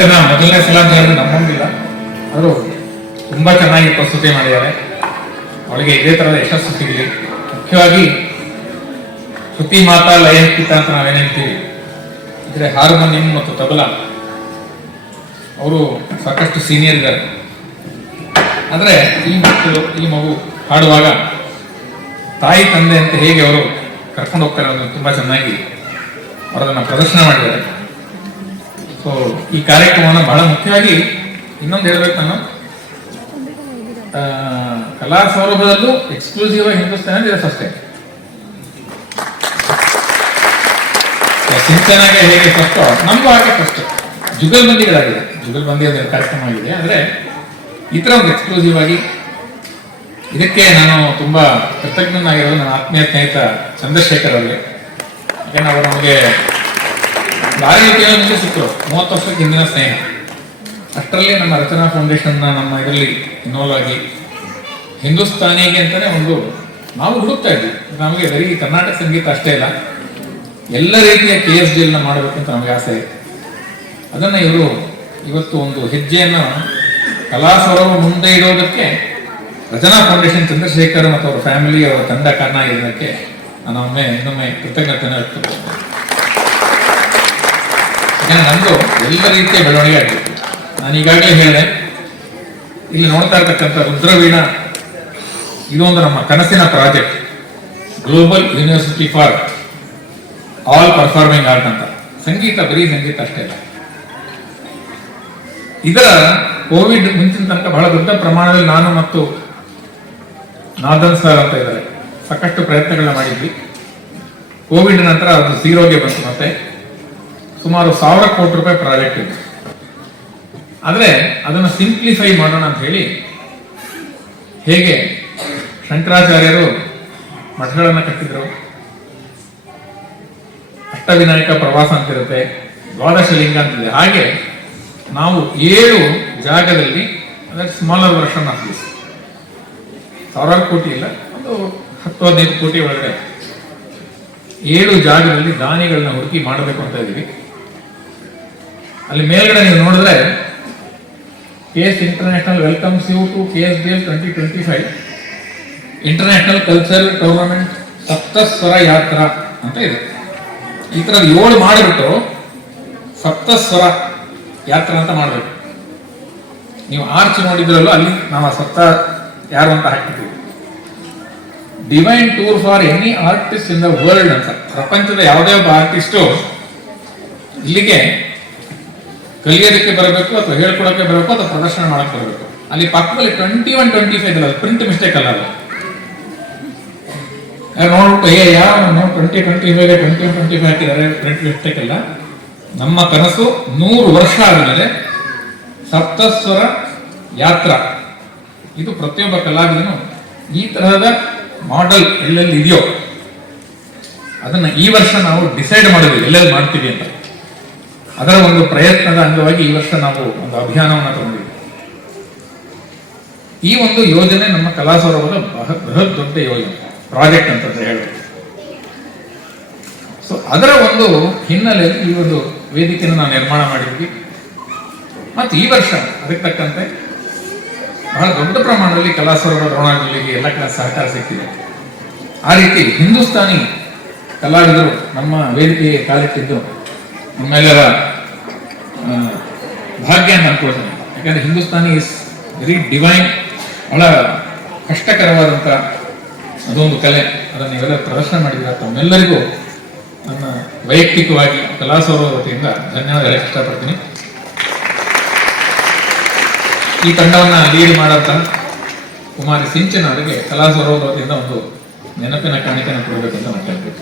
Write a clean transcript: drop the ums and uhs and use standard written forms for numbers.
ಸಿಂಚನ ಮೊದಲನೇ ಸಲ ಜನರು ನಂಬಂಗಿಲ್ಲ, ಅವರು ತುಂಬಾ ಚೆನ್ನಾಗಿ ಪ್ರಸ್ತುತಿ ಮಾಡಿದ್ದಾರೆ. ಅವಳಿಗೆ ಇದೇ ತರದ ಯಶಸ್ಸು ಸಿಗಲಿ. ಮುಖ್ಯವಾಗಿ ಶ್ರುತಿ ಮಾತಾ ಲಯಂಕಿತ ಅಂತ ನಾವೇನು ಹೇಳ್ತೀವಿ, ಇದ್ರೆ ಹಾರ್ಮೋನಿಯಂ ಮತ್ತು ತಬಲಾ ಅವರು ಸಾಕಷ್ಟು ಸೀನಿಯರ್ ಇದ್ದಾರೆ. ಆದರೆ ಈ ಮಗು ಹಾಡುವಾಗ ತಾಯಿ ತಂದೆ ಅಂತ ಹೇಗೆ ಅವರು ಕರ್ಕೊಂಡು ಹೋಗ್ತಾರೆ ಅನ್ನೋದು ತುಂಬಾ ಚೆನ್ನಾಗಿ ಅವರದನ್ನ ಪ್ರದರ್ಶನ ಮಾಡಿದ್ದಾರೆ. ಸೊ ಈ ಕಾರ್ಯಕ್ರಮವನ್ನು ಬಹಳ ಮುಖ್ಯವಾಗಿ ಇನ್ನೊಂದು ಹೇಳ್ಬೇಕು, ನಾನು ಕಲಾ ಸೌರಭದಲ್ಲೂ ಎಕ್ಸ್ಕ್ಲೂಸಿವ್ ಆಗಿ ಹಿಂದೂಸ್ತಾನ ಇದೆ ಫಸ್ಟ್ ಟೈಮ್. ಸಿಂಚನಾಗೆ ಹೇಗೆ ಫಸ್ಟ್, ನಮಗೂ ಹಾಗೆ ಫಸ್ಟ್ ಜುಗಲ್ಬಂದಿಗಳಾಗಿದೆ, ಜುಗಲ್ಬಂದಿ ಒಂದು ಕಾರ್ಯಕ್ರಮ ಆಗಿದೆ. ಆದರೆ ಈ ಥರ ಒಂದು ಎಕ್ಸ್ಕ್ಲೂಸಿವ್ ಆಗಿ ಇದಕ್ಕೆ ನಾನು ತುಂಬಾ ಕೃತಜ್ಞನಾಗಿರೋದು ನನ್ನ ಆತ್ಮೀಯ ಸ್ನೇಹಿತ ಚಂದ್ರಶೇಖರ್ ಅವರಿಗೆ. ಯಾಕಂದ್ರೆ ಅವರು ನಮಗೆ ಮುಂಚೆ ಸಿಕ್ಕರು, 30 ವರ್ಷಕ್ಕೆ ಹಿಂದಿನ ಸ್ನೇಹ. ಅಷ್ಟರಲ್ಲಿ ನಮ್ಮ ರಚನಾ ಫೌಂಡೇಶನ್ನ ನಮ್ಮ ಇದರಲ್ಲಿ ಇನ್ವಾಲ್ವ್ ಆಗಿ ಹಿಂದೂಸ್ತಾನಿಗೆ ಅಂತಾನೆ ಒಂದು ನಾವು ಹುಡುಕ್ತಾ ಇದ್ವಿ. ನಮಗೆ ಬರೀ ಕರ್ನಾಟಕ ಸಂಗೀತ ಅಷ್ಟೇ ಇಲ್ಲ, ಎಲ್ಲ ರೀತಿಯ KSD ಮಾಡಬೇಕು ಅಂತ ನಮಗೆ ಆಸೆ ಇದೆ. ಅದನ್ನ ಇವರು ಇವತ್ತು ಒಂದು ಹೆಜ್ಜೆಯನ್ನು ಕಲಾ ಸೌರಭ ಮುಂದೆ ಇಡೋದಕ್ಕೆ ರಚನಾ ಫೌಂಡೇಶನ್ ಚಂದ್ರಶೇಖರ್ ಮತ್ತು ಅವರ ಫ್ಯಾಮಿಲಿ ಅವರ ತಂಡ ಕಾರಣ ಆಗಿರೋದಕ್ಕೆ ನಾನು ಇನ್ನೊಮ್ಮೆ ಕೃತಜ್ಞತೆಯನ್ನು ವ್ಯಕ್ತಪಡಿಸ್ತೇನೆ. ನಂದು ಎಲ್ಲ ರೀತಿಯ ಬೆಳವಣಿಗೆ ಆಗಿತ್ತು. ನಾನು ಈಗಾಗಲೇ ಹೇಳಿದೆ, ಇಲ್ಲಿ ನೋಡ್ತಾ ಇರ್ತಕ್ಕಂಥ ರುದ್ರವೀಣಾ ಇದೊಂದು ನಮ್ಮ ಕನಸಿನ project, global university for all performing art ಅಂತ. ಸಂಗೀತ ಬರೀ ಸಂಗೀತ ಅಷ್ಟೇ ಇಲ್ಲ, ಇದರ ಕೋವಿಡ್ ಮುಂಚಿನ ತನಕ ಬಹಳ ದೊಡ್ಡ ಪ್ರಮಾಣದಲ್ಲಿ ನಾನು ಮತ್ತು ನಾದನ್ ಸರ್ ಅಂತ ಇದ್ದಾರೆ ಸಾಕಷ್ಟು ಪ್ರಯತ್ನಗಳನ್ನ ಮಾಡಿದ್ವಿ. ಕೋವಿಡ್ ನಂತರ ಅದು ಝೀರೋಗೆ ಬಂತು. ಮತ್ತೆ ಸುಮಾರು 1000 ಕೋಟಿ ರೂಪಾಯಿ ಪ್ರಾಜೆಕ್ಟ್ ಇದೆ. ಆದರೆ ಅದನ್ನು ಸಿಂಪ್ಲಿಫೈ ಮಾಡೋಣ ಅಂತ ಹೇಳಿ, ಹೇಗೆ ಶಂಕರಾಚಾರ್ಯರು ಮಠಗಳನ್ನು ಕಟ್ಟಿದ್ರು, ಅಷ್ಟವಿನಾಯಕ ಪ್ರವಾಸ ಅಂತಿರುತ್ತೆ, ದ್ವಾದಶ ಲಿಂಗ ಅಂತಿದೆ, ಹಾಗೆ ನಾವು 7 ಜಾಗದಲ್ಲಿ, ಅಂದರೆ ಸ್ಮಾಲರ್ ವರ್ಷನ್ ಆಫ್ ದಿಸ್, 1000 ಕೋಟಿ ಇಲ್ಲ, ಒಂದು 10-15 ಕೋಟಿ ಒಳಗಡೆ 7 ಜಾಗದಲ್ಲಿ ದಾನಿಗಳನ್ನ ಹುಡುಕಿ ಮಾಡಬೇಕು ಅಂತ ಇದ್ದೀವಿ. ಅಲ್ಲಿ ಮೇಲ್ಗಡೆ ನೀವು ನೋಡಿದ್ರೆ KS international welcomes you to KSDL 2025 international cultural tournament Saptaswara Yatra ಅಂತ ಇದೆ. ಈ ಥರದ 7 ಮಾಡಿಬಿಟ್ಟು ಸಪ್ತಸ್ವರ ಯಾತ್ರಾ ಅಂತ ಮಾಡಬೇಕು. ನೀವು ಆರ್ಚ್ ನೋಡಿದ್ರಲ್ಲೂ ಅಲ್ಲಿ ನಾವು ಸಪ್ತ ಯಾರು ಅಂತ ಹಾಕಿದ್ದೀವಿ. Divine tour for any artist in the world ಅಂತ. ಪ್ರಪಂಚದ ಯಾವುದೇ ಒಬ್ಬ ಆರ್ಟಿಸ್ಟು ಇಲ್ಲಿಗೆ ಕಲಿಯೋದಕ್ಕೆ ಬರಬೇಕು, ಅಥವಾ ಹೇಳ್ಕೊಡಕ್ಕೆ ಬರಬೇಕು, ಅಥವಾ ಪ್ರದರ್ಶನ ಮಾಡಕ್ಕೆ ಬರಬೇಕು. ಅಲ್ಲಿ ಪಕ್ಕದಲ್ಲಿ 21-25 ಇಲ್ಲ, ಪ್ರಿಂಟ್ ಮಿಸ್ಟೇಕ್ ಅಲ್ಲ ಅದು. ನೋಡ್ಬಿಟ್ಟು ಯಾವ 20-25 21-25 ಹಾಕಿದ್ದಾರೆ, ಪ್ರಿಂಟ್ ಮಿಸ್ಟೇಕ್ ಅಲ್ಲ. ನಮ್ಮ ಕನಸು 100 ವರ್ಷ ಆದಮೇಲೆ ಸಪ್ತಸ್ವರ ಯಾತ್ರಾ, ಇದು ಪ್ರತಿಯೊಬ್ಬ ಕಲಾವಿದನು ಈ ತರಹದ ಮಾಡೆಲ್ ಎಲ್ಲೆಲ್ಲಿ ಇದೆಯೋ ಅದನ್ನ ಈ ವರ್ಷ ನಾವು ಡಿಸೈಡ್ ಮಾಡಿದ್ವಿ ಎಲ್ಲೆಲ್ಲಿ ಮಾಡ್ತೀವಿ ಅಂತ. ಅದರ ಒಂದು ಪ್ರಯತ್ನದ ಅಂಗವಾಗಿ ಈ ವರ್ಷ ನಾವು ಒಂದು ಅಭಿಯಾನವನ್ನು ತಗೊಂಡಿದ್ವಿ. ಈ ಒಂದು ಯೋಜನೆ ನಮ್ಮ ಕಲಾ ಸೌರಭದ ಬೃಹತ್ ದೊಡ್ಡ ಯೋಜನೆ, ಪ್ರಾಜೆಕ್ಟ್ ಅಂತ ಹೇಳಬೇಕು. ಸೊ ಅದರ ಒಂದು ಹಿನ್ನೆಲೆಯಲ್ಲಿ ಈ ಒಂದು ವೇದಿಕೆಯನ್ನು ನಾವು ನಿರ್ಮಾಣ ಮಾಡಿದ್ವಿ. ಮತ್ತು ಈ ವರ್ಷ ಅದಕ್ಕೆ ತಕ್ಕಂತೆ ಬಹಳ ದೊಡ್ಡ ಪ್ರಮಾಣದಲ್ಲಿ ಕಲಾ ಸೌರಭ ದ್ರೋಣಾಜಿಲ್ಲೆಗೆ ಎಲ್ಲ ಕಡೆ ಸಹಕಾರ ಸಿಕ್ಕಿದೆ. ಆ ರೀತಿ ಹಿಂದೂಸ್ತಾನಿ ಕಲಾವಿದರು ನಮ್ಮ ವೇದಿಕೆಗೆ ಕಾಲಿಟ್ಟಿದ್ದು ನಮ್ಮೆಲ್ಲರ ಭಾಗ್ಯ ಅಂತ ಅನ್ಕೊಳ್ತೇನೆ. ಯಾಕಂದ್ರೆ ಹಿಂದೂಸ್ತಾನಿ ಇಸ್ ವೆರಿ ಡಿವೈನ್, ಬಹಳ ಕಷ್ಟಕರವಾದಂಥ ಅದೊಂದು ಕಲೆ. ಅದನ್ನು ನೀವೆಲ್ಲ ಪ್ರದರ್ಶನ ಮಾಡಿದ್ರೆ ತಮ್ಮೆಲ್ಲರಿಗೂ ನನ್ನ ವೈಯಕ್ತಿಕವಾಗಿ ಕಲಾ ಸೌರಭ ವತಿಯಿಂದ ಧನ್ಯವಾದ ಹೇಳಕ್ಕೆ ಇಷ್ಟಪಡ್ತೀನಿ. ಈ ತಂಡವನ್ನ ಲೀಡ್ ಮಾಡಂತ ಕುಮಾರಿ ಸಿಂಚನ ಅವರಿಗೆ ಕಲಾ ಸೌರಭ ವತಿಯಿಂದ ಒಂದು ನೆನಪಿನ ಕಾಣಿಕೆಯನ್ನು ಕೊಡಬೇಕು ಅಂತ ಮಾತಾಡ್ತೀನಿ.